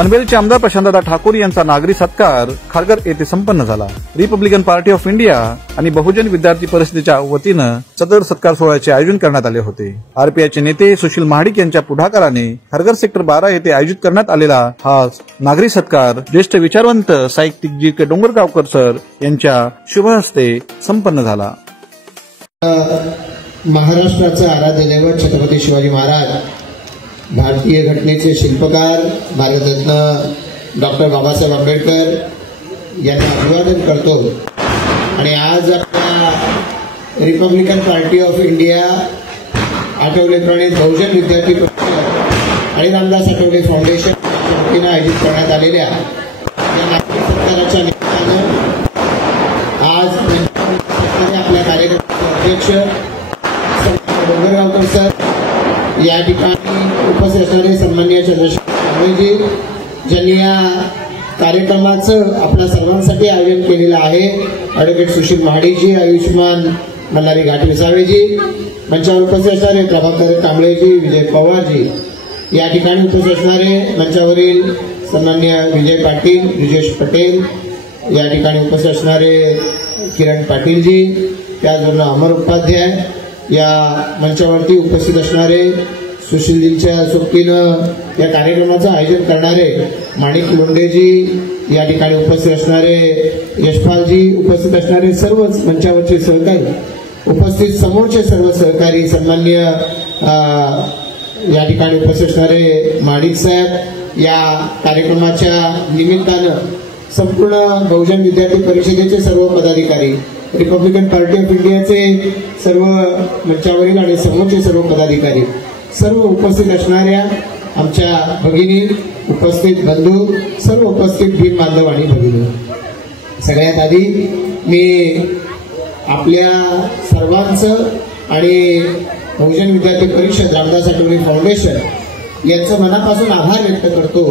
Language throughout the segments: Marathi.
पनवेलचे आमदार प्रशांतदादा ठाकूर यांचा नागरी सत्कार खारघर येथे संपन्न झाला। रिपब्लिकन पार्टी ऑफ इंडिया आणि बहुजन विद्यार्थी परिषदेच्या वतीनं सदर सत्कार सोहळ्याचे आयोजन करण्यात आले होते। आरपीआयचे नेते सुशील महाडिक यांच्या पुढाकाराने खारघर सेक्टर 12 येथे आयोजित करण्यात आलेला हा नागरी सत्कार ज्येष्ठ विचारवंत साहित्यिक जी के डोंगरगावकर सर यांच्या शुभ हस्ते संपन्न झाला। महाराष्ट्राचे आराध्य दैवत छत्रपती शिवाजी महाराज, भारतीय घटनेचे शिल्पकार भारतरत्न डॉक्टर बाबासाहेब आंबेडकर यांना अभिवादन करतो। आणि आज आपल्या रिपब्लिकन पार्टी ऑफ इंडिया, आठवले प्रणित बहुजन विद्यार्थी परिषद आणि रामदास आठवले फाउंडेशन वतीने आयोजित करण्यात आलेल्या या नागरी सत्काराच्या निमित्तानं आज आपल्या कार्यक्रमाचे अध्यक्ष डोंगरगावकर सर, या ठिकाणी उपस्थित असणारे सन्माननीय चंद्रशेखर कांबळेजी, ज्यांनी या कार्यक्रमाचं आपल्या सर्वांसाठी आयोजन केलेलं आहे, ॲडव्होकेट सुशील महाडिकजी, आयुष्यमान मल्हारी घाटविसावेजी, मंचावर उपस्थित असणारे प्रभाकर कांबळेजी, विजय पवारजी, या ठिकाणी उपस्थित असणारे मंचावरील सन्माननीय विजय पाटील, ब्रिजेश पटेल, या ठिकाणी उपस्थित असणारे किरण पाटीलजी, त्याचबरोबर अमर उपाध्याय, या मंचावरती उपस्थित असणारे सुशीलजींच्या सोबतीनं या कार्यक्रमाचं आयोजन करणारे माणिक लोंढेजी, या ठिकाणी उपस्थित असणारे यशपालजी, उपस्थित असणारे सर्वच मंचावरचे सहकारी, उपस्थित समोरचे सर्व सहकारी, सन्माननीय या ठिकाणी उपस्थित असणारे माडिक साहेब, या कार्यक्रमाच्या निमित्तानं संपूर्ण बहुजन विद्यार्थी परिषदेचे सर्व पदाधिकारी, रिपब्लिकन पार्टी ऑफ इंडियाचे सर्व मंचावरील आणि समोरचे सर्व पदाधिकारी, सर्व उपस्थित असणाऱ्या आमच्या भगिनी, उपस्थित बंधू, सर्व उपस्थित भीम बांधव आणि भगिनी, सगळ्यात आधी मी आपल्या सर्वांचं आणि बहुजन विद्यार्थी परिषद, रामदास आठवले फाउंडेशन यांचं मनापासून आभार व्यक्त करतो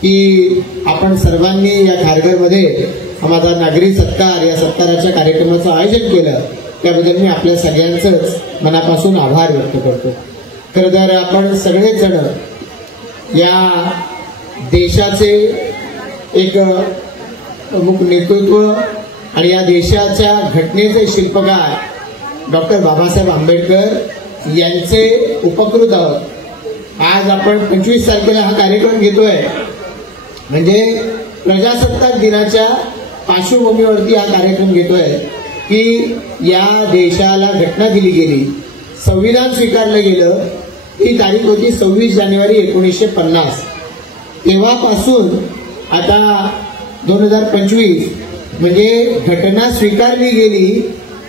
की आपण सर्वांनी या खारघरमध्ये माझा नागरी सत्कार या सत्काराच्या कार्यक्रमाचं आयोजन केलं, त्याबद्दल मी आपल्या सगळ्यांचंच मनापासून आभार व्यक्त करतो। खरं तर आपण सगळेच जण या देशाचे एक प्रमुख नेतृत्व आणि या देशाच्या घटनेचे शिल्पकार डॉक्टर बाबासाहेब आंबेडकर यांचे उपकृत आहोत। आज आपण 25 तारखेला हा कार्यक्रम घेतोय, म्हणजे प्रजासत्ताक दिनाच्या पार्श्वभूमीवरती हा कार्यक्रम घेतोय की या देशाला घटना दिली गेली, संविधान स्वीकारलं गेलं, ही तारीख होती 26 जानेवारी 1950। तेव्हापासून आता 2025 म्हणजे घटना स्वीकारली गेली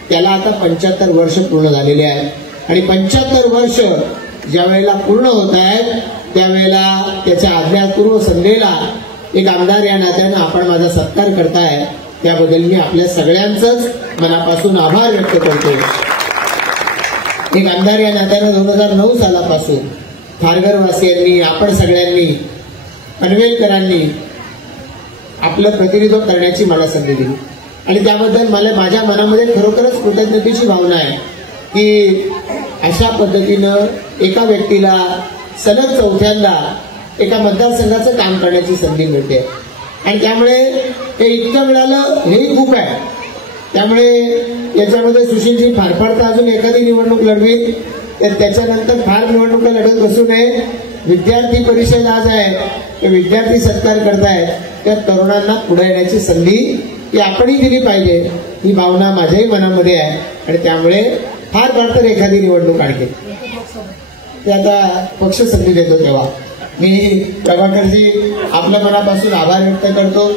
त्याला आता 75 वर्ष पूर्ण झालेले आहेत। आणि 75 वर्ष ज्या वेळेला पूर्ण होत आहेत त्यावेळेला त्याच्या आज्ञापूर्व संध्येला एक आमदार या नात्यानं आपण माझा सत्कार करताय, त्याबद्दल मी आपल्या सगळ्यांचंच मनापासून आभार व्यक्त करतो। एक आमदार या नात्यानं 2009 सालापासून खारघरवासियांनी, आपण सगळ्यांनी, पनवेलकरांनी आपलं प्रतिनिधित्व करण्याची मला संधी दिली आणि त्याबद्दल मला माझ्या मनामध्ये खरोखरच कृतज्ञतेची भावना आहे की अशा पद्धतीनं एका व्यक्तीला सलग चौथ्यांदा एका मतदारसंघाचं काम करण्याची संधी मिळते आणि त्यामुळे हे इतकं मिळालं हेही खूप आहे। त्यामुळे याच्यामध्ये सुशीलजी फार तर अजून एखादी निवडणूक लढवी, तर त्याच्यानंतर फार निवडणुका लढत बसू नये। विद्यार्थी परिषद आज आहे, ते विद्यार्थी सत्कार करतायत, त्या तरुणांना पुढे येण्याची संधी ती आपणही दिली पाहिजे, ही भावना माझ्याही मनामध्ये आहे। आणि त्यामुळे फार तर एखादी निवडणूक आणखी ते आता पक्ष संधी देतो तेव्हा मी प्रभाकरजी आपल्या मनापासून आभार व्यक्त करतो।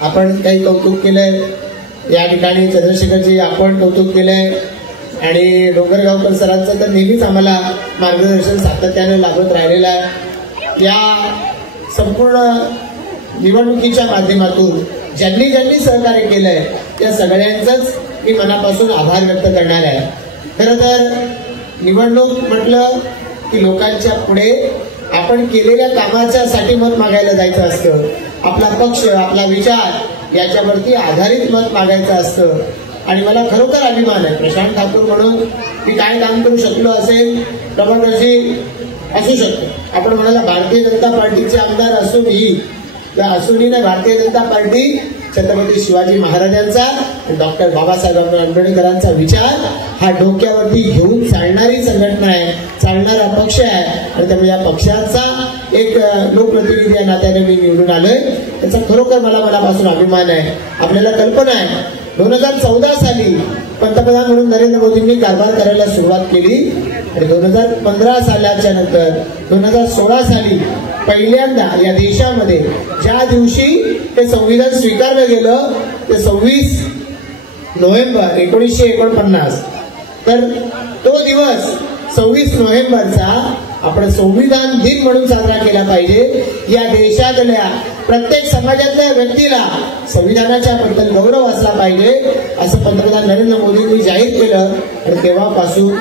आपण काही कौतुक केलंय या ठिकाणी, चंद्रशेखरजी आपण कौतुक केलंय आणि डोंगरगावकर सरांचं तर नेहमीच आम्हाला मार्गदर्शन सातत्याने लाभत राहिलेलं आहे। या संपूर्ण निवडणुकीच्या माध्यमातून ज्यांनी ज्यांनी सहकार्य केलंय त्या सगळ्यांचंच मी मनापासून आभार व्यक्त करणार आहे। खरं तर निवडणूक म्हटलं की लोकांच्या पुढे आपण केलेल्या कामाच्यासाठी मत मागायला जायचं असतं, आपला पक्ष, आपला विचार याच्यावरती आधारित मत मागायचं असतं आणि मला खरोखर अभिमान आहे प्रशांत ठाकूर म्हणून मी काय काम करू शकलो असेल प्रभाकरजी असू शकतो. आपण म्हणाला भारतीय जनता पार्टीचे आमदार असूनही त्या असूनही भारतीय जनता पार्टी छत्रपती शिवाजी महाराजांचा डॉक्टर बाबासाहेब आंबेडकरांचा विचार हा डोक्यावरती घेऊन चालणारी संघटना आहे, चालणारा पक्ष आहे आणि त्यामुळे या पक्षाचा एक लोकप्रतिनिधी या नात्याने मी निवडून आलोय. त्याचा खरोखर मला मनापासून अभिमान आहे. आपल्याला कल्पना आहे 2014 साली पंतप्रधान म्हणून नरेंद्र मोदींनी कारभार करायला सुरुवात केली आणि 2015 सालाच्या नंतर 2016 साली पहिल्यांदा या देशामध्ये ज्या दिवशी ते संविधान स्वीकारलं गेलं ते 26 नोव्हेंबर 1949. तर तो दिवस 26 नोव्हेंबरचा आपण संविधान दिन म्हणून साजरा केला पाहिजे. या देशातल्या प्रत्येक समाजातल्या व्यक्तीला संविधानाच्या बद्दल गौरव असला पाहिजे असं पंतप्रधान नरेंद्र मोदींनी जाहीर केलं आणि तेव्हापासून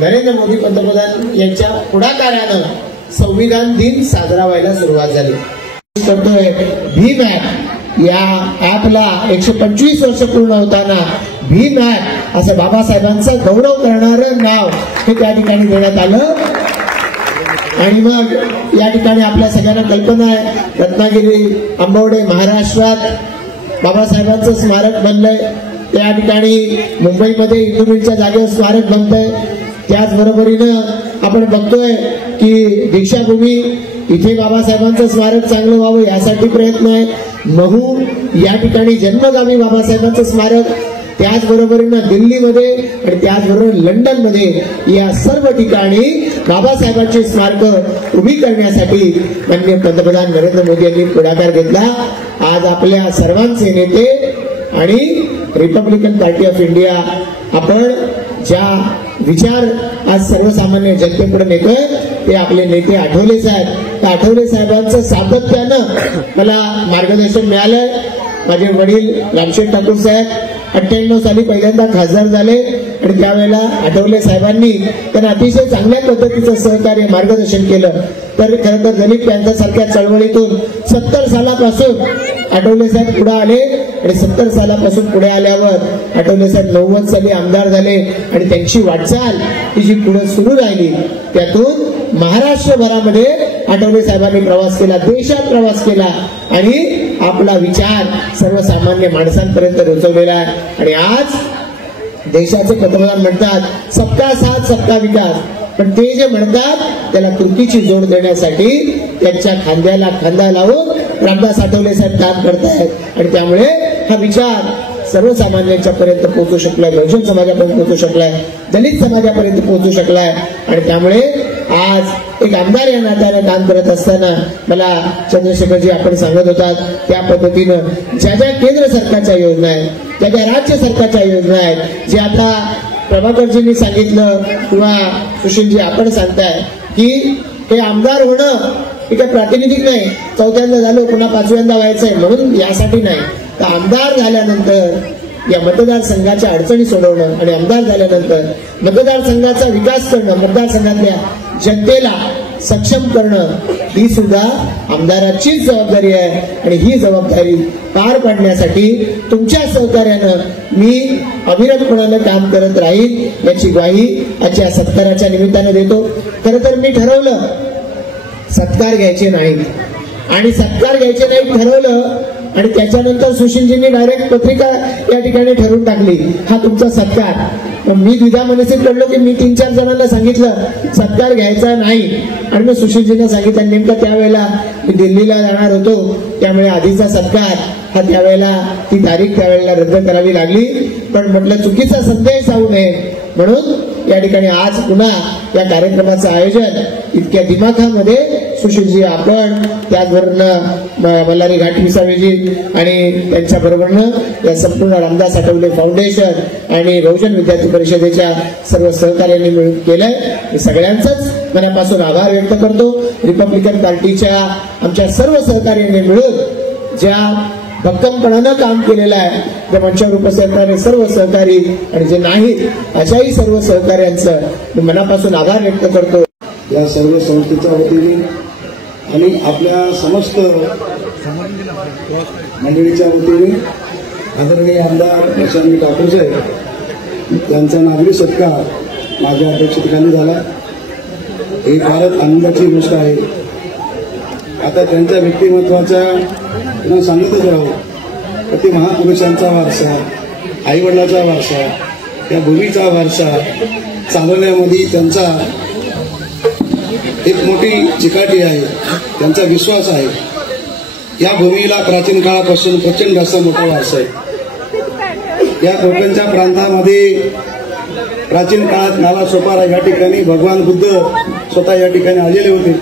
नरेंद्र मोदी पंतप्रधान यांच्या पुढाकारानं संविधान दिन साजरा व्हायला सुरुवात झाली. करतोय भीम ॲप या ॲपला 125 वर्ष पूर्ण होताना भीम ॲप असं बाबासाहेबांचा गौरव करणारं नाव हे त्या ठिकाणी देण्यात आलं. आणि मग या ठिकाणी आपल्या सगळ्यांना कल्पना आहे रत्नागिरी आंबवडे महाराष्ट्रात बाबासाहेबांचं स्मारक बनलंय. त्या ठिकाणी मुंबईमध्ये इंदू मिलच्या जागेवर स्मारक बनतंय. त्याचबरोबरीनं आपण बघतोय की दीक्षाभूमी इथे बाबासाहेबांचं स्मारक चांगलं व्हावं यासाठी प्रयत्न आहे. महू या ठिकाणी जन्मगामी बाबासाहेबांचं स्मारक, त्याचबरोबरीनं दिल्लीमध्ये आणि त्याचबरोबर लंडनमध्ये या सर्व ठिकाणी बाबासाहेबांची स्मारकं उभी करण्यासाठी माननीय पंतप्रधान नरेंद्र मोदी यांनी पुढाकार घेतला. आज आपल्या सर्वांचे नेते आणि रिपब्लिकन पार्टी ऑफ इंडिया आपण ज्या विचार आज सर्वसामान्य जनतेपुढे नेतोय ते आपले नेते आठवले साहेब. त्या आठवले साहेबांचं सातत्यानं मला मार्गदर्शन मिळालंय. माझे वडील रामशेठ ठाकूर साहेब 98 साली पहिल्यांदा खासदार झाले आणि त्यावेळेला आठवले साहेबांनी त्यांना अतिशय चांगल्या पद्धतीचं सहकार्य मार्गदर्शन केलं. तर खरं तर दलित पॅंथरसारख्या चळवळीतून 70 सालापासून आठवले साहेब पुढे आले आणि 70 सालापासून पुढे आल्यावर आठवले साहेब 90 साली आमदार झाले आणि त्यांची वाटचाल ही जी पुढे सुरू राहिली त्यातून महाराष्ट्रभरामध्ये आठवले साहेबांनी प्रवास केला, देशात प्रवास केला आणि आपला विचार सर्वसामान्य माणसांपर्यंत रुजवलेला आहे. आणि आज देशाचे पंतप्रधान म्हणतात सबका साथ सबका विकास, पण ते जे म्हणतात त्याला कृतीची जोड देण्यासाठी त्यांच्या खांद्याला खांदा लावून रामदास आठवले साहेब काम करतायत आणि त्यामुळे हा विचार सर्वसामान्यांच्या पर्यंत पोहोचू शकलाय, बहुजन समाजापर्यंत पोहोचू शकलाय, दलित समाजापर्यंत पोहोचू शकलाय. आणि त्यामुळे आज एक आमदार या नात्याने काम करत असताना मला चंद्रशेखरजी आपण सांगत होतात त्या पद्धतीनं ज्या ज्या केंद्र सरकारच्या योजना आहेत, ज्या ज्या राज्य सरकारच्या योजना आहेत, जे आता प्रभाकरजींनी सांगितलं किंवा सुशीलजी आपण सांगताय की हे आमदार होणं हे काही प्रातिनिधिक नाही, 4थ्यांदा झालं पुन्हा 5व्यांदा व्हायचंय म्हणून यासाठी नाही. तर आमदार झाल्यानंतर या मतदारसंघाच्या अडचणी सोडवणं आणि आमदार झाल्यानंतर मतदारसंघाचा विकास करणं, मतदारसंघातल्या जनतेला सक्षम करणं ही सुद्धा आमदाराचीच जबाबदारी आहे. आणि ही जबाबदारी पार पाडण्यासाठी तुमच्या सहकार्यानं मी अविरतपणानं काम करत राहील याची ग्वाही आजच्या सत्काराच्या निमित्तानं देतो. खरं तर मी ठरवलं सत्कार घ्यायचे नाही आणि सत्कार घ्यायचे नाही ठरवलं आणि त्याच्यानंतर सुशीलजींनी डायरेक्ट पत्रिका या ठिकाणी ठरवून टाकली हा तुमचा सत्कार. मी द्विधा मनस्थित पडलो की मी 3-4 जणांना सांगितलं सत्कार घ्यायचा नाही आणि मग सुशीलजींना सांगितलं. नेमकं त्यावेळेला मी दिल्लीला जाणार होतो त्यामुळे आधीचा सत्कार हा त्यावेळेला ती तारीख त्यावेळेला रद्द करावी लागली. पण म्हटलं चुकीचा संदेश जाऊ नये म्हणून या ठिकाणी आज पुन्हा या कार्यक्रमाचं आयोजन इतक्या दिमाखामध्ये सुशीलजी आपण त्याचबरोबर मल्हारी घाटविसावेजी आणि त्यांच्या बरोबरनं या संपूर्ण रामदास आठवले फाउंडेशन आणि बहुजन विद्यार्थी परिषदेच्या सर्व सहकार्यांनी मिळून केलंय. सगळ्यांचाच मनापासून आभार व्यक्त करतो. रिपब्लिकन पार्टीच्या आमच्या सर्व सहकार्यांनी मिळून ज्या भक्कमपणानं काम केलेलं आहे त्या मंचावर उपस्थित सर्व सहकारी आणि जे नाही अशाही सर्व सहकार्यांचं मी मनापासून आभार व्यक्त करतो. या सर्व संस्थेच्या वतीने आणि आपल्या समस्त मंडळीच्या वतीने आदरणीय आमदार प्रशांत ठाकूर साहेब यांचा नागरी सत्कार माझ्या अध्यक्षतेखाली झाला. ही फारच आनंदाची गोष्ट आहे. आता त्यांच्या व्यक्तिमत्वाचा पुन्हा सांगतच राहू. अति महापुरुषांचा वारसा, आईवडिलाचा वारसा, या भूमीचा वारसा चालवण्यामध्ये त्यांचा एक मोठी चिकाटी आहे, त्यांचा विश्वास आहे. या भूमीला प्राचीन काळापासून प्रचंड असा मोठा वारसा आहे. या कोकणच्या प्रांतामध्ये प्राचीन काळात नालासोपारा या ठिकाणी भगवान बुद्ध स्वतः या ठिकाणी आलेले होते.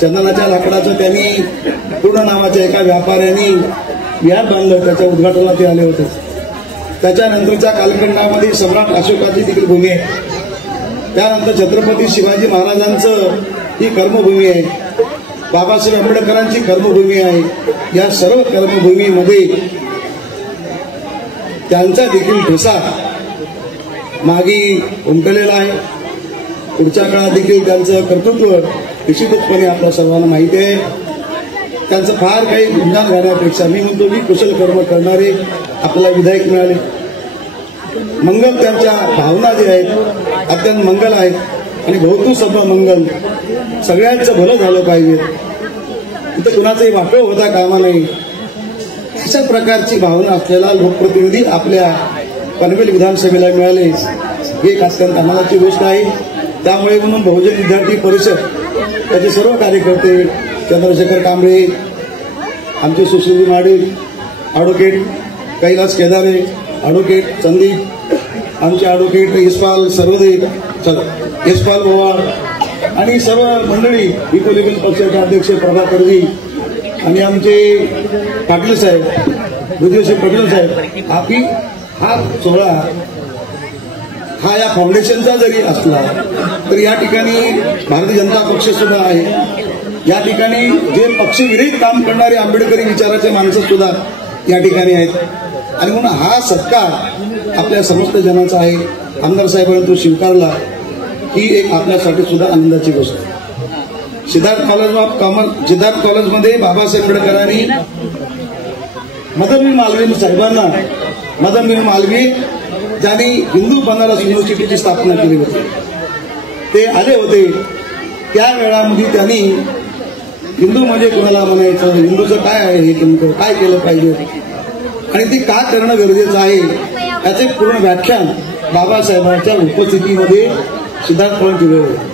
चंदनाच्या लाकडाचं त्यांनी पूर्ण नावाच्या एका व्यापाऱ्यांनी विहार बांधलं, त्याच्या उद्घाटनाला ते आले होते. त्याच्यानंतरच्या कालखंडामध्ये सम्राट अशोकाची देखील भूमी आहे. त्यानंतर छत्रपती शिवाजी महाराजांचं ही कर्मभूमी आहे. बाबासाहेब आंबेडकरांची कर्मभूमी आहे. या सर्व कर्मभूमीमध्ये त्यांचा देखील ठसा मागे उमटलेला आहे. पुढच्या काळात देखील त्यांचं कर्तृत्व निश्चितपणे आपल्या सर्वांना माहिती आहे. त्यांचं फार काही गुणगान गाण्यापेक्षा मी म्हणतो की कुशल कर्म करणारे आपल्याला विधायक मिळाले. मंगल त्यांच्या भावना जे आहेत अत्यंत मंगल आहेत आणि बहुतू सर्व मंगल, सगळ्यांचं भलं झालं पाहिजे, इथं कुणाचंही वाटोळ होता कामा नाही, अशा प्रकारची भावना असलेला लोकप्रतिनिधी आपल्या पनवेल विधानसभेला मिळाले ही एक अत्यंत आनंदाची गोष्ट आहे. त्यामुळे म्हणून बहुजन विद्यार्थी परिषद त्याचे सर्व कार्यकर्ते, चंद्रशेखर कांबळे, आमचे सुशील माडिक, ॲडव्होकेट कैलास केदारे, ॲडव्होकेट संदीप, आमचे ॲडव्होकेट यशपाल सर्वदे, यशपाल पवार आणि सर्व मंडळी, रिपब्लिकन पक्षाचे अध्यक्ष प्रभाकरजी आणि आमचे पाटील साहेब, हृदयसिंह पाटील साहेब, आपली हा सोहळा हा या फाउंडेशनचा जरी असला तर या ठिकाणी भारतीय जनता पक्ष सुद्धा आहे. या ठिकाणी जे पक्षविरहित काम करणारे आंबेडकरी विचाराचे माणसं सुद्धा या ठिकाणी आहेत. आणि म्हणून हा सत्कार आपल्या समस्त जनाचा आहे. आमदार साहेबांनी तो स्वीकारला ही एक आपल्यासाठी सुद्धा आनंदाची गोष्ट आहे. सिद्धार्थ कॉलेजमध्ये बाबासाहेब आंबेडकरांनी मदन मालवीय साहेबांना, मदन मालवीय ज्यांनी हिंदू बनारस युनिव्हर्सिटीची स्थापना केली होती, ते आले होते. त्या वेळामध्ये त्यांनी हिंदू म्हणजे कोणाला म्हणायचं, हिंदूचं काय आहे, हे तुमचं काय केलं पाहिजे आणि ते का करणं गरजेचं आहे याचे पूर्ण व्याख्यान बाबासाहेबांच्या उपस्थितीमध्ये सिद्धार्थ कॉलेज दिले होते.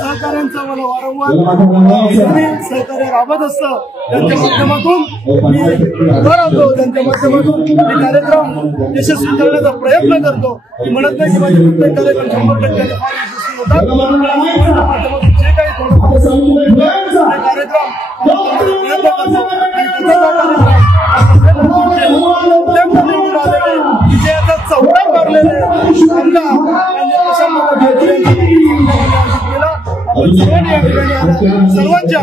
सहकार्यांचा मला वारंवार वारंवार सहकार्य राबत असतं. त्यांच्या माध्यमातून मी उभा राहतो, त्यांच्या माध्यमातून मी कार्यक्रम यशस्वी करण्याचा प्रयत्न करतो. मी म्हणत नाही की माझे प्रत्येक कार्यक्रम 100% यशस्वी होतात. माध्यमातून जे काही कार्यक्रम प्रयत्न करतो विजयाचा चौथा मारलेले सर्वांच्या